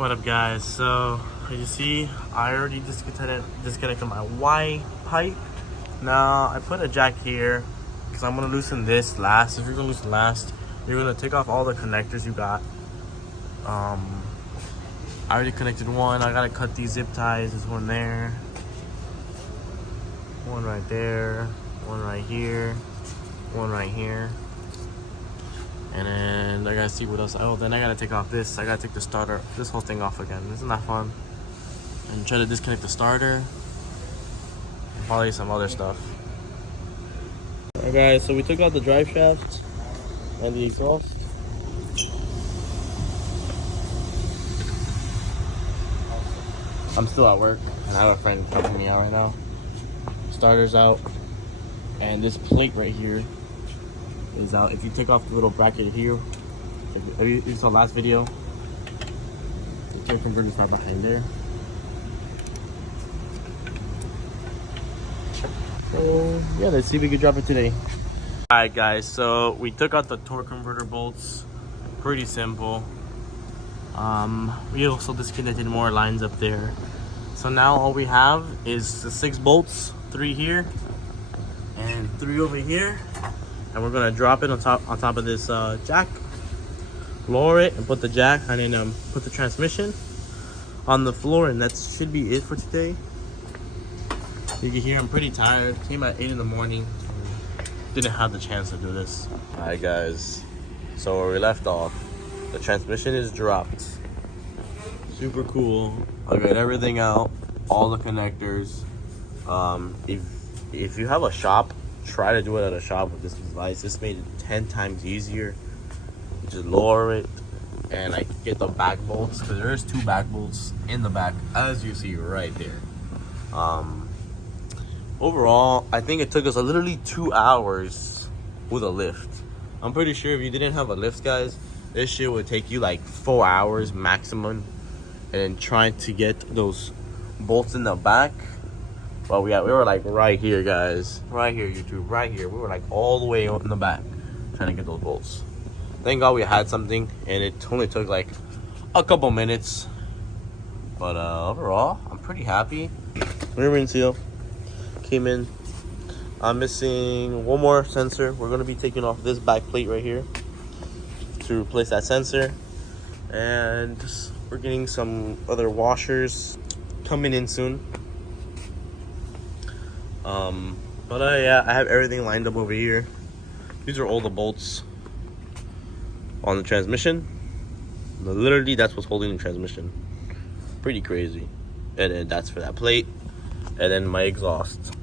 What up, guys? So as you see, I already disconnected my Y pipe. Now I put a jack here because I'm gonna loosen this last. If you're gonna loosen last, you're gonna take off all the connectors you got. I already connected one. I gotta cut these zip ties. There's one there, one right there, one right here, one right here. And then I gotta see what else. Oh, then I gotta take off this. I gotta take the starter, this whole thing off again. Isn't that fun? And try to disconnect the starter. And probably some other stuff. Alright, guys, so we took out the drive shaft and the exhaust. I'm still at work, and I have a friend helping me out right now. Starter's out, and this plate right here is out. If you take off the little bracket here, if you saw last video, the torque converter's right behind there. So yeah, let's see if we can drop it today. Alright, guys, so we took out the torque converter bolts. Pretty simple. We also disconnected more lines up there. So now all we have is the 6 bolts, 3 here and 3 over here. And we're gonna drop it on top of this jack, lower it, and put the jack, and then put the transmission on the floor, and that should be it for today. You can hear I'm pretty tired. Came at 8 in the morning. Didn't have the chance to do this. Alright, guys. So where we left off, the transmission is dropped. Super cool. I got everything out, all the connectors. If you have a shop, try to do it at a shop with this device. This made it 10 times easier. Just lower it, and I get the back bolts, because there's 2 back bolts in the back, as you see right there. Overall, I think it took us literally 2 hours with a lift. I'm pretty sure if you didn't have a lift, guys, this shit would take you like 4 hours maximum. And then trying to get those bolts in the back. Well, we were like right here, guys. Right here, YouTube, right here. We were like all the way in the back trying to get those bolts. Thank God we had something, and it only took like a couple minutes. But overall, I'm pretty happy. Rear end seal came in. I'm missing one more sensor. We're gonna be taking off this back plate right here to replace that sensor. And we're getting some other washers coming in soon. But yeah, I have everything lined up over here. These are all the bolts on the transmission. Literally, that's what's holding the transmission. Pretty crazy. And then that's for that plate. And then my exhaust.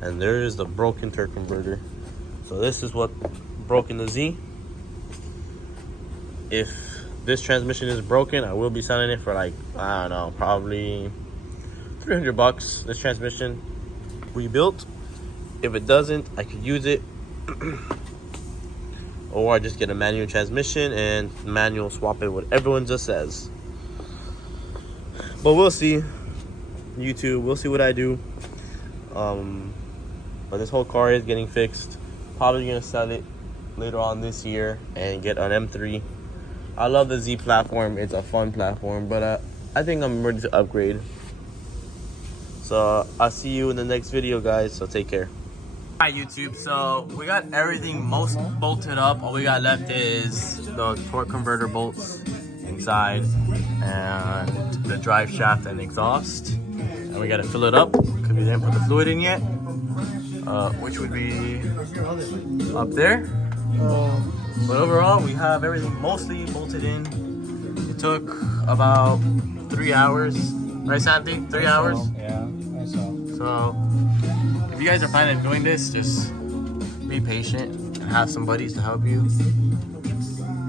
And there is the broken torque converter. So this is what broke in the Z. If this transmission is broken, I will be selling it for like, I don't know, probably $300. This transmission rebuilt. If it doesn't, I could use it. Or I just get a manual transmission and manual swap it, what everyone just says. But we'll see. YouTube, we'll see what I do. But this whole car is getting fixed. Probably gonna sell it later on this year and get an M3. I love the Z platform. It's a fun platform, but I think I'm ready to upgrade. So I'll see you in the next video, guys. So take care. Hi, YouTube. So we got everything most bolted up. All we got left is the torque converter bolts inside and the drive shaft and exhaust. And we gotta fill it up because we didn't put the fluid in yet, which would be up there. But overall, we have everything mostly bolted in. It took about 3 hours, right, Santi? 3 hours? Yeah, I saw. So, if you guys are planning on doing this, just be patient and have some buddies to help you.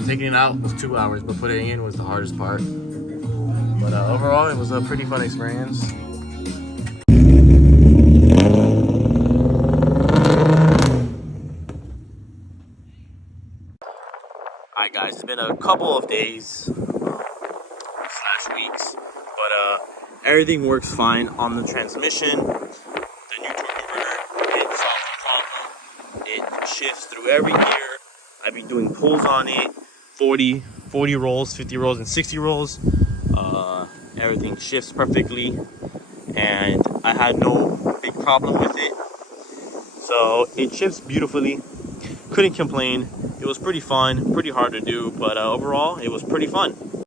Taking it out was 2 hours, but putting it in was the hardest part. But overall, it was a pretty fun experience. Alright, guys, it's been a couple of days / weeks, but everything works fine on the transmission. The new torque converter, it solves the problem. It shifts through every gear. I've been doing pulls on it, 40, 40 rolls, 50 rolls, and 60 rolls. Everything shifts perfectly, and I had no big problem with it. So it shifts beautifully. Couldn't complain. It was pretty fun, pretty hard to do, but overall it was pretty fun.